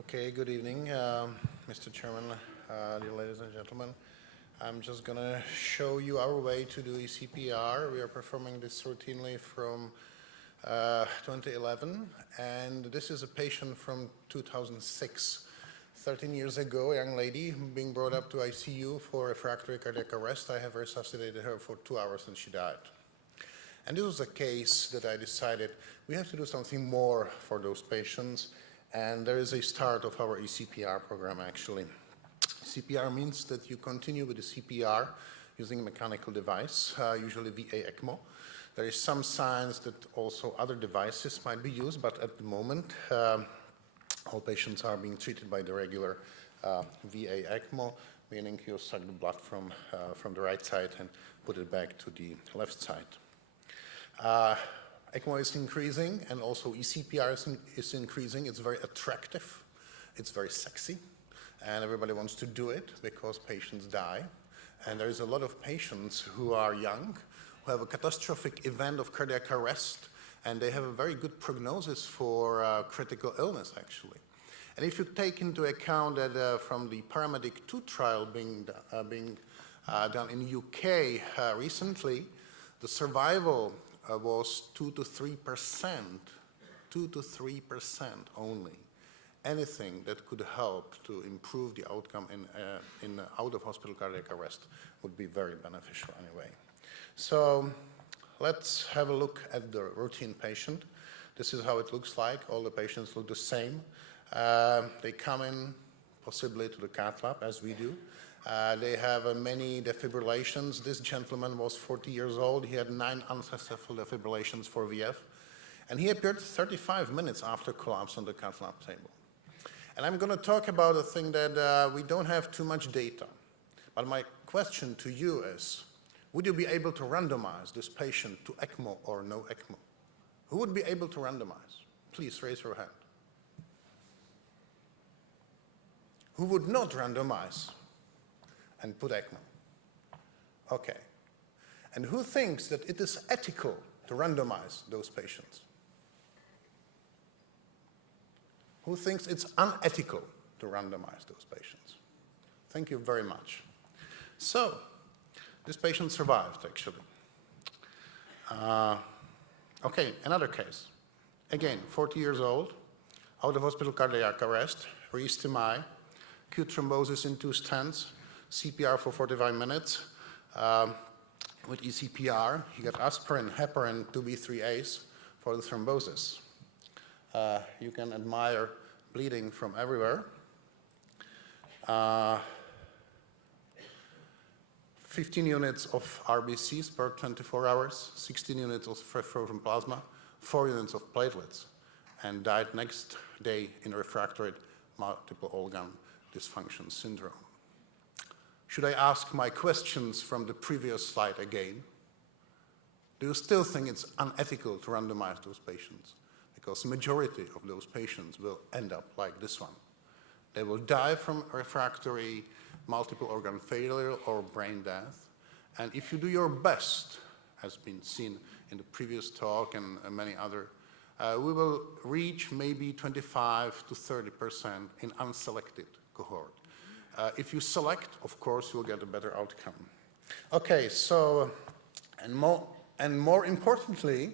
Okay, good evening, Mr. Chairman, dear ladies and gentlemen. I'm just going to show you our way to do ECPR. We are performing this routinely from 2011, and this is a patient from 2006. 13 years ago, a young lady being brought up to ICU for refractory cardiac arrest. I have resuscitated her for 2 hours and she died. And this was a case that I decided we have to do something more for those patients, and there is a start of our ECPR program actually. CPR means that you continue with the CPR using a mechanical device, usually VA ECMO. There is some signs that also other devices might be used, but at the moment all patients are being treated by the regular VA ECMO, meaning you suck the blood from the right side and put it back to the left side. ECMO is increasing, and also ECPR is increasing. It's very attractive, it's very sexy, and everybody wants to do it because patients die. And there is a lot of patients who are young, who have a catastrophic event of cardiac arrest, and they have a very good prognosis for critical illness, actually. And if you take into account that from the Paramedic 2 trial being done in UK recently, the survival was 2 to 3%, 2 to 3% only. Anything that could help to improve the outcome in out-of-hospital cardiac arrest would be very beneficial anyway. So let's have a look at the routine patient. This is how it looks like. All the patients look the same. They come in possibly to the Cath lab, as we do. They have many defibrillations. This gentleman was 40 years old. He had 9 unsuccessful defibrillations for VF. And he appeared 35 minutes after collapse on the Cath lab table. And I'm going to talk about a thing that we don't have too much data. But my question to you is, would you be able to randomize this patient to ECMO or no ECMO? Who would be able to randomize? Please raise your hand. Who would not randomize and put ECMO? Okay. And who thinks that it is ethical to randomize those patients? Who thinks it's unethical to randomize those patients? Thank you very much. So, this patient survived, actually. Okay, another case. Again, 40 years old, out-of-hospital cardiac arrest, re-STEMI, acute thrombosis in 2 stents, CPR for 45 minutes. With ECPR, he got aspirin, heparin, 2B3As for the thrombosis. You can admire bleeding from everywhere. 15 units of RBCs per 24 hours, 16 units of frozen plasma, 4 units of platelets, and died next day in refractory multiple organ dysfunction syndrome. Should I ask my questions from the previous slide again? Do you still think it's unethical to randomize those patients? Because the majority of those patients will end up like this one. They will die from refractory multiple organ failure or brain death. And if you do your best, as been seen in the previous talk and many other, we will reach maybe 25 to 30% in unselected cohort. If you select, of course, you'll get a better outcome. Okay, so, and more importantly,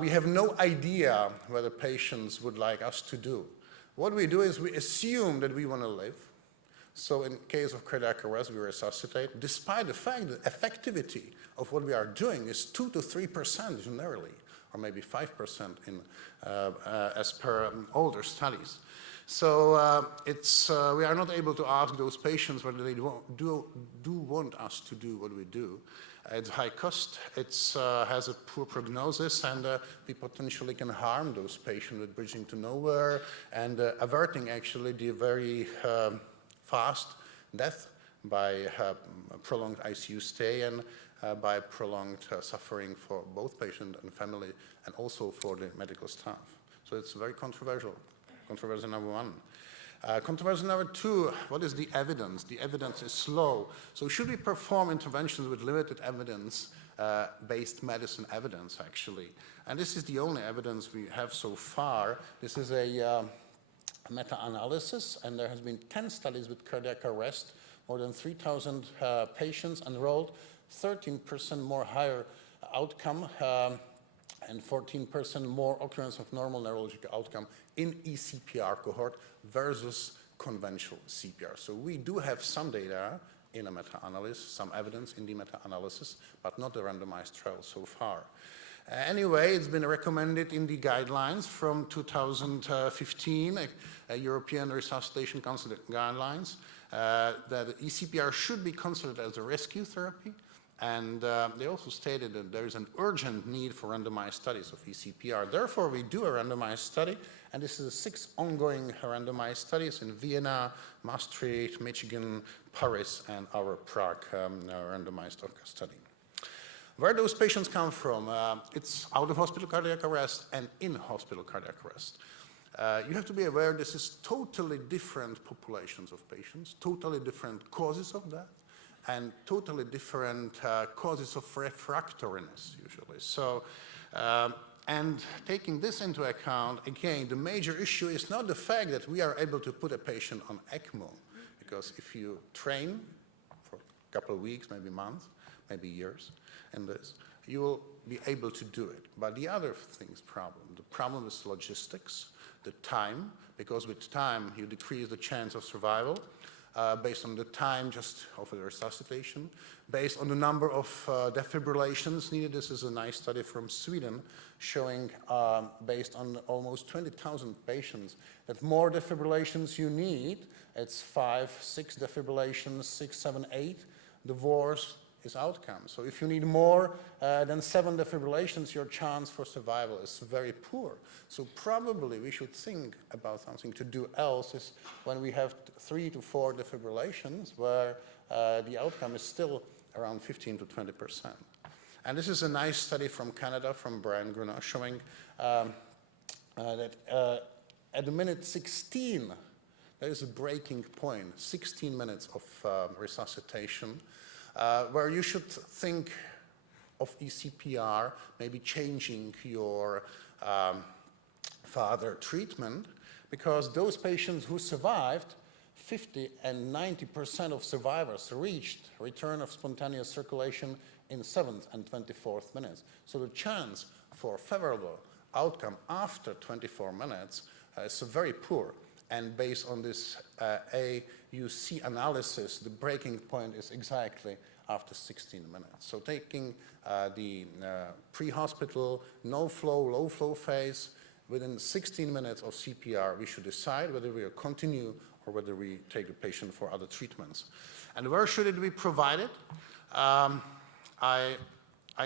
we have no idea what the patients would like us to do. What we do is we assume that we want to live. So in case of cardiac arrest, we resuscitate, despite the fact that effectivity of what we are doing is 2 to 3% generally, or maybe 5% in, as per older studies. So we are not able to ask those patients whether they do want us to do what we do. It's high cost, it has a poor prognosis, and we potentially can harm those patients with bridging to nowhere and averting actually the very fast death by prolonged ICU stay and by prolonged suffering for both patient and family and also for the medical staff. So it's very controversial. Controversy number 1. Controversy number 2, what is the evidence? The evidence is slow. So should we perform interventions with limited evidence-based medicine evidence, actually? And this is the only evidence we have so far. This is a meta-analysis, and there has been 10 studies with cardiac arrest, more than 3,000 patients enrolled, 13% more higher outcome, and 14% more occurrence of normal neurologic outcome in ECPR cohort versus conventional CPR. So we do have some data in a meta-analysis, some evidence in the meta-analysis, but not a randomized trial so far. Anyway, it's been recommended in the guidelines from 2015, European Resuscitation Council guidelines, that ECPR should be considered as a rescue therapy. And they also stated that there is an urgent need for randomized studies of ECPR. Therefore, we do a randomized study, and this is 6 ongoing randomized studies in Vienna, Maastricht, Michigan, Paris, and our Prague randomized study. Where those patients come from, it's out-of-hospital cardiac arrest and in-hospital cardiac arrest. You have to be aware this is totally different populations of patients, totally different causes of that, and totally different causes of refractoriness, usually. So, and taking this into account, again, the major issue is not the fact that we are able to put a patient on ECMO, because if you train for a couple of weeks, maybe months, maybe years in this, you will be able to do it. But the other thing is the problem is logistics, the time, because with time you decrease the chance of survival, based on the time just of the resuscitation, based on the number of defibrillations needed. This is a nice study from Sweden showing, based on almost 20,000 patients, that more defibrillations you need, it's 5, 6 defibrillations, 6, 7, 8, the worse is outcome. So if you need more than 7 defibrillations, your chance for survival is very poor. So probably we should think about something to do else is when we have 3 to 4 defibrillations where the outcome is still around 15 to 20%. And this is a nice study from Canada, from Brian Grunow, showing that at the minute 16, there is a breaking point, 16 minutes of resuscitation, where you should think of ECPR, maybe changing your further treatment, because those patients who survived, 50 and 90% of survivors reached return of spontaneous circulation in 7th and 24th minutes. So the chance for favorable outcome after 24 minutes is very poor. And based on this AUC analysis, the breaking point is exactly after 16 minutes. So taking the pre-hospital, no-flow, low-flow phase, within 16 minutes of CPR, we should decide whether we continue or whether we take the patient for other treatments. And where should it be provided? I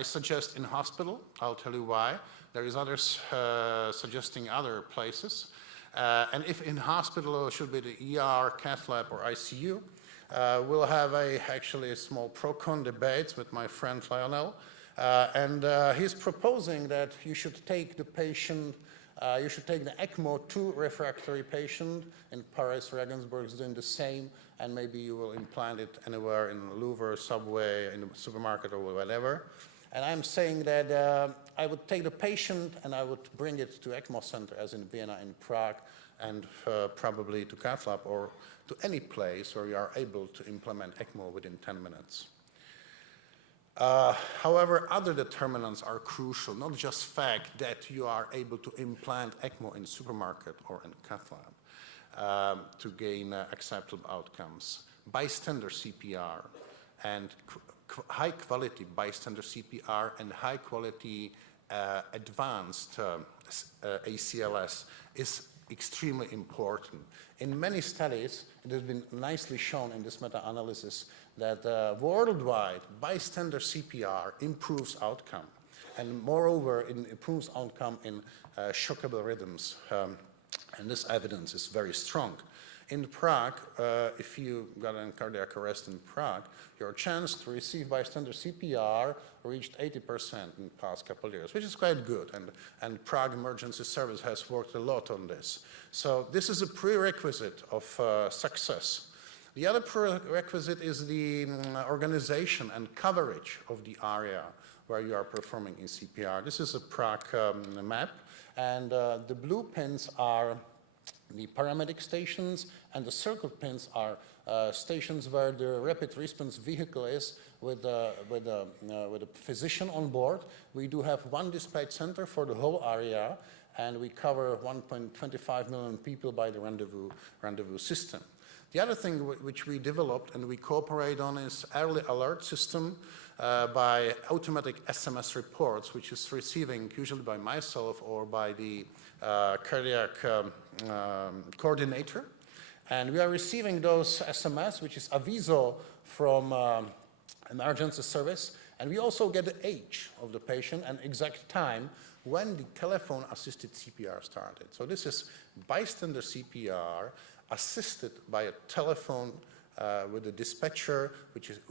suggest in hospital. I'll tell you why. There is others suggesting other places. And if in hospital, it should be the ER, Cath lab, or ICU. We'll have actually a small pro-con debate with my friend Lionel. And he's proposing that you should take the patient, you should take the ECMO to refractory patient. In Paris, Regensburg is doing the same, and maybe you will implant it anywhere in the Louvre, subway, in the supermarket, or whatever. And I'm saying that I would take the patient and I would bring it to ECMO center, as in Vienna and Prague, and probably to Cath lab or to any place where you are able to implement ECMO within 10 minutes. However, other determinants are crucial, not just fact that you are able to implant ECMO in supermarket or in Cath lab to gain acceptable outcomes. Bystander CPR and high-quality bystander CPR and high-quality advanced ACLS is extremely important. In many studies, it has been nicely shown in this meta-analysis that worldwide bystander CPR improves outcome, and moreover, it improves outcome in shockable rhythms, and this evidence is very strong. In Prague, if you got a cardiac arrest in Prague, your chance to receive bystander CPR reached 80% in the past couple of years, which is quite good, and Prague Emergency Service has worked a lot on this. So this is a prerequisite of success. The other prerequisite is the organization and coverage of the area where you are performing ECPR. This is a Prague map, and the blue pins are The paramedic stations and the circuit pins are stations where the rapid response vehicle is with a physician on board. We do have one dispatch center for the whole area, and we cover 1.25 million people by the rendezvous system. The other thing which we developed and we cooperate on is early alert system by automatic SMS reports, which is receiving usually by myself or by the cardiac coordinator. And we are receiving those SMS, which is aviso from emergency service. And we also get the age of the patient and exact time when the telephone-assisted CPR started. So this is bystander CPR assisted by a telephone with the dispatcher,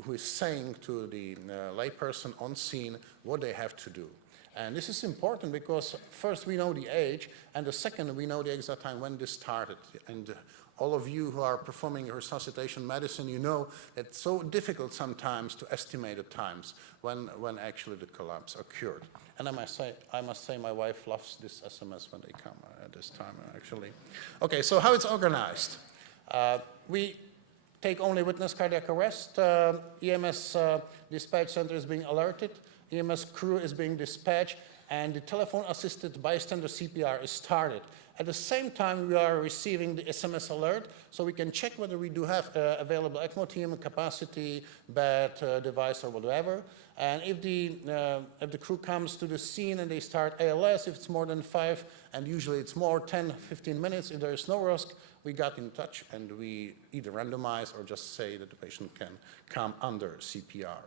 who is saying to the layperson on scene what they have to do. And this is important because first we know the age, and the second we know the exact time when this started. And all of you who are performing resuscitation medicine, you know that it's so difficult sometimes to estimate the times when actually the collapse occurred. And I must say my wife loves this SMS when they come at this time, actually. Okay, so how it's organized. We take only witness cardiac arrest. EMS dispatch center is being alerted. EMS crew is being dispatched, and the telephone-assisted bystander CPR is started. At the same time, we are receiving the SMS alert, so we can check whether we do have available ECMO team, capacity, bed, device, or whatever. And if the crew comes to the scene and they start ALS, if it's more than 5, and usually it's more, 10, 15 minutes, if there is no risk, we got in touch and we either randomize or just say that the patient can come under CPR.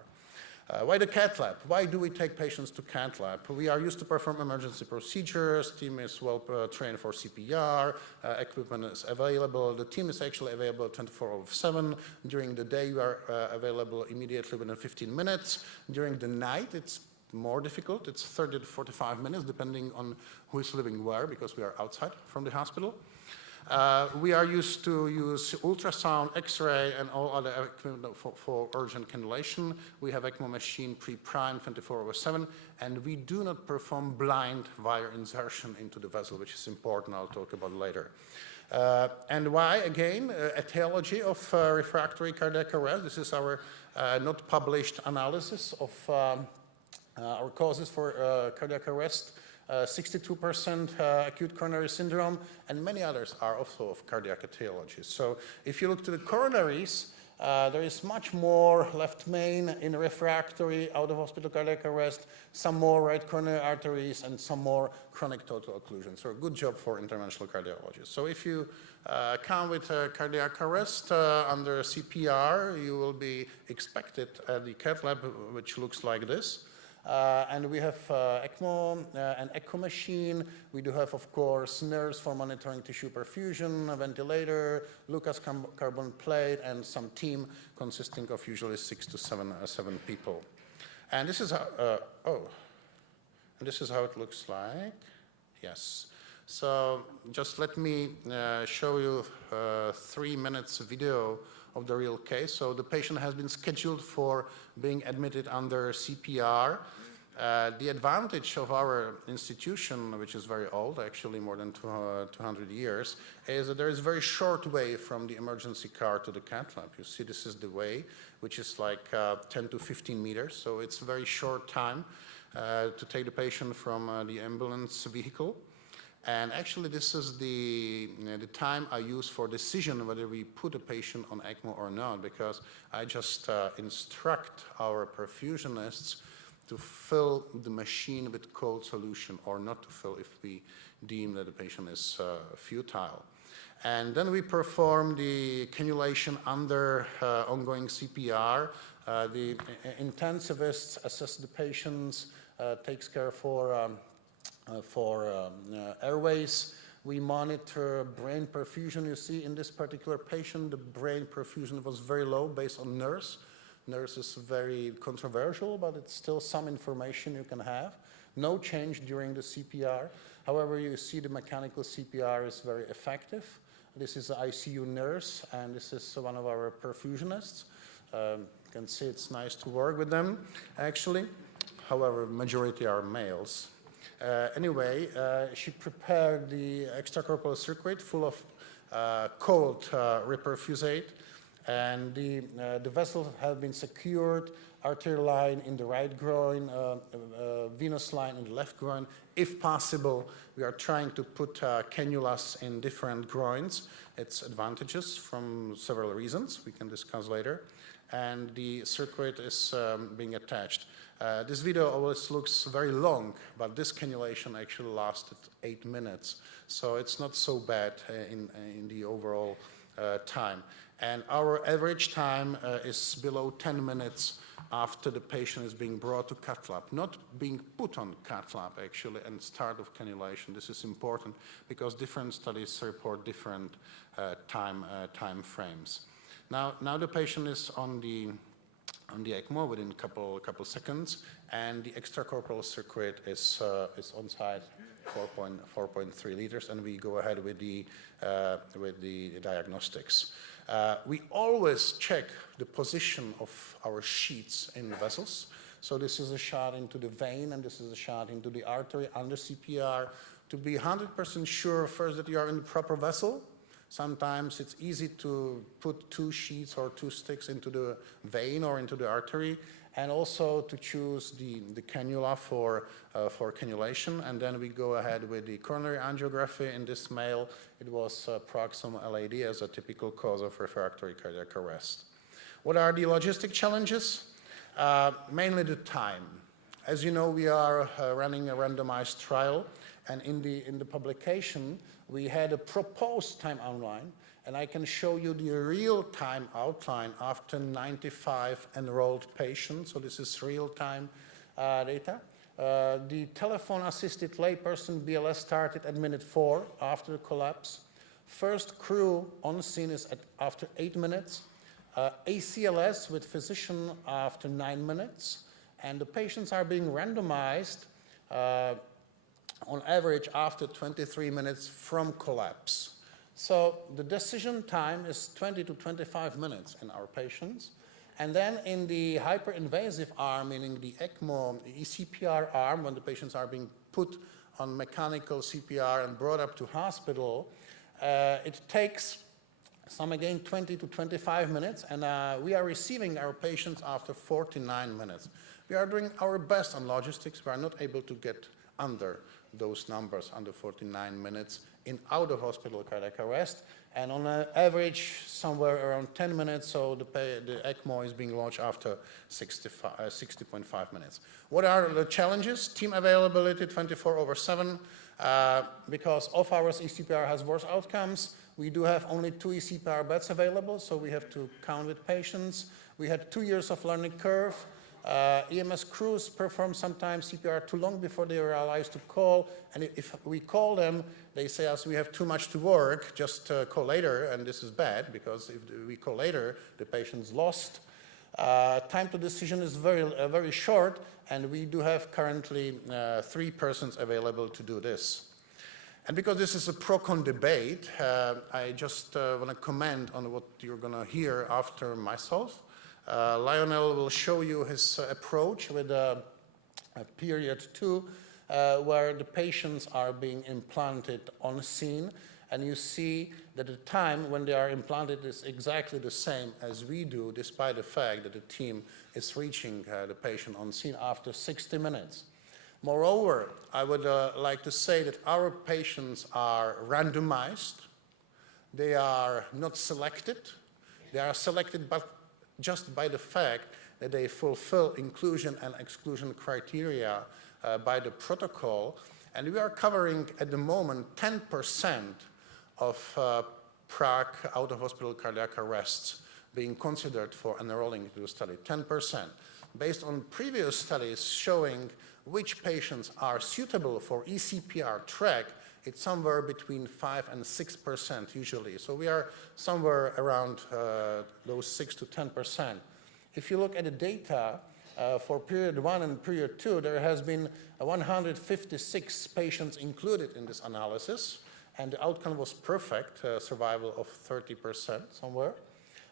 Why the Cath lab? Why do we take patients to Cath lab? We are used to perform emergency procedures. Team is well trained for CPR. Equipment is available. The team is actually available 24/7. During the day, we are available immediately within 15 minutes. During the night, it's more difficult. It's 30 to 45 minutes, depending on who is living where, because we are outside from the hospital. We are used to use ultrasound, X-ray, and all other equipment for urgent cannulation. We have ECMO machine pre-primed 24/7, and we do not perform blind wire insertion into the vessel, which is important. I'll talk about later. And why, again, etiology of refractory cardiac arrest. This is our not published analysis of our causes for cardiac arrest. 62% acute coronary syndrome, and many others are also of cardiac etiologies. So if you look to the coronaries, there is much more left main in refractory out-of-hospital cardiac arrest, some more right coronary arteries, and some more chronic total occlusion. So a good job for interventional cardiologists. So if you come with a cardiac arrest under CPR, you will be expected at the Cath lab, which looks like this. And we have ECMO, an echo machine. We do have, of course, nurse for monitoring tissue perfusion, a ventilator, Lucas carbon plate, and some team consisting of usually 6 to 7 people. And this is how it looks like. Yes. So just let me show you 3 minutes video of the real case. So the patient has been scheduled for being admitted under CPR. The advantage of our institution, which is very old, actually more than 200 years, is that there is a very short way from the emergency car to the Cath lab. You see, this is the way, which is like 10 to 15 meters. So it's a very short time to take the patient from the ambulance vehicle. And actually, this is the time I use for decision whether we put a patient on ECMO or not, because I just instruct our perfusionists to fill the machine with cold solution or not to fill if we deem that the patient is futile. And then we perform the cannulation under ongoing CPR. The intensivists assess the patients, takes care for airways. We monitor brain perfusion. You see in this particular patient, the brain perfusion was very low based on nurse. Nurse is very controversial, but it's still some information you can have. No change during the CPR. However, you see the mechanical CPR is very effective. This is the ICU nurse, and this is one of our perfusionists. You can see it's nice to work with them, actually. However, majority are males. Anyway, she prepared the extracorporeal circuit full of cold reperfusate, and the vessels have been secured, arterial line in the right groin, venous line in the left groin. If possible, we are trying to put cannulas in different groins. It's advantageous from several reasons we can discuss later. And the circuit is being attached. This video always looks very long, but this cannulation actually lasted 8 minutes. So it's not so bad in the overall time. And our average time is below 10 minutes after the patient is being brought to cath lab, not being put on cath lab actually, and start of cannulation. This is important because different studies report different time frames. Now the patient is on the ECMO within a couple seconds, and the extracorporeal circuit is on site, 4.3 liters, and we go ahead with the diagnostics. We always check the position of our sheets in the vessels. So this is a shot into the vein, and this is a shot into the artery under CPR to be 100% sure first that you are in the proper vessel. Sometimes it's easy to put 2 sheets or 2 sticks into the vein or into the artery, and also to choose the cannula for cannulation. And then we go ahead with the coronary angiography. In this male, it was proximal LAD as a typical cause of refractory cardiac arrest. What are the logistic challenges? Mainly the time. As you know, we are running a randomized trial, and in the publication, we had a proposed time outline, and I can show you the real time outline after 95 enrolled patients. So this is real time data. The telephone-assisted layperson BLS started at minute 4 after the collapse. First crew on scene is after 8 minutes. ACLS with physician after 9 minutes. And the patients are being randomized on average after 23 minutes from collapse. So the decision time is 20 to 25 minutes in our patients. And then in the hyperinvasive arm, meaning the ECMO, the ECPR arm, when the patients are being put on mechanical CPR and brought up to hospital, it takes again 20 to 25 minutes, and we are receiving our patients after 49 minutes. We are doing our best on logistics. We are not able to get under those numbers, under 49 minutes in out-of-hospital cardiac arrest, and on an average somewhere around 10 minutes, so the ECMO is being launched after 60.5 minutes. What are the challenges? Team availability 24/7. Because off-hours ECPR has worse outcomes, we do have only 2 ECPR beds available, so we have to count with patients. We had 2 years of learning curve. EMS crews perform sometimes CPR too long before they realize to call, and if we call them, they say us, we have too much to work, just call later, and this is bad, because if we call later, the patient's lost. Time to decision is very short, and we do have currently 3 persons available to do this. And because this is a pro-con debate, I just want to comment on what you're going to hear after myself. Lionel will show you his approach with a period 2, where the patients are being implanted on scene, and you see that the time when they are implanted is exactly the same as we do, despite the fact that the team is reaching the patient on scene after 60 minutes. Moreover, I would like to say that our patients are randomized. They are not selected. They are selected but just by the fact that they fulfill inclusion and exclusion criteria by the protocol. And we are covering at the moment 10% of Prague out-of-hospital cardiac arrests being considered for enrolling into the study, 10%. Based on previous studies showing which patients are suitable for ECPR track, it's somewhere between 5 and 6% usually. So we are somewhere around those 6 to 10%. If you look at the data for period 1 and period 2, there has been 156 patients included in this analysis, and the outcome was perfect, survival of 30% somewhere.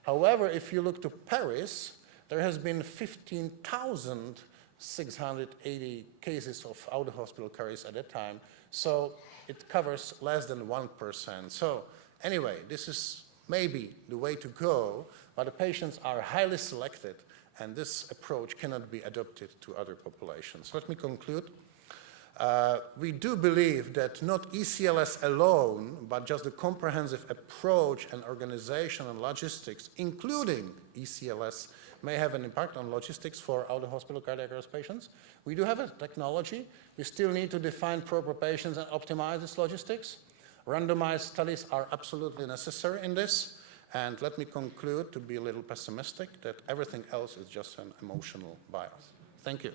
However, if you look to Paris, there has been 15,680 cases of out-of-hospital carries at that time. So it covers less than 1%. So Anyway, this is maybe the way to go, but the patients are highly selected, and this approach cannot be adopted to other populations. Let me conclude. We do believe that not ECLS alone, but just the comprehensive approach and organization and logistics, including ECLS, may have an impact on logistics for out-of-hospital cardiac arrest patients. We do have a technology. We still need to define proper patients and optimize this logistics. Randomized studies are absolutely necessary in this. And let me conclude, to be a little pessimistic, that everything else is just an emotional bias. Thank you.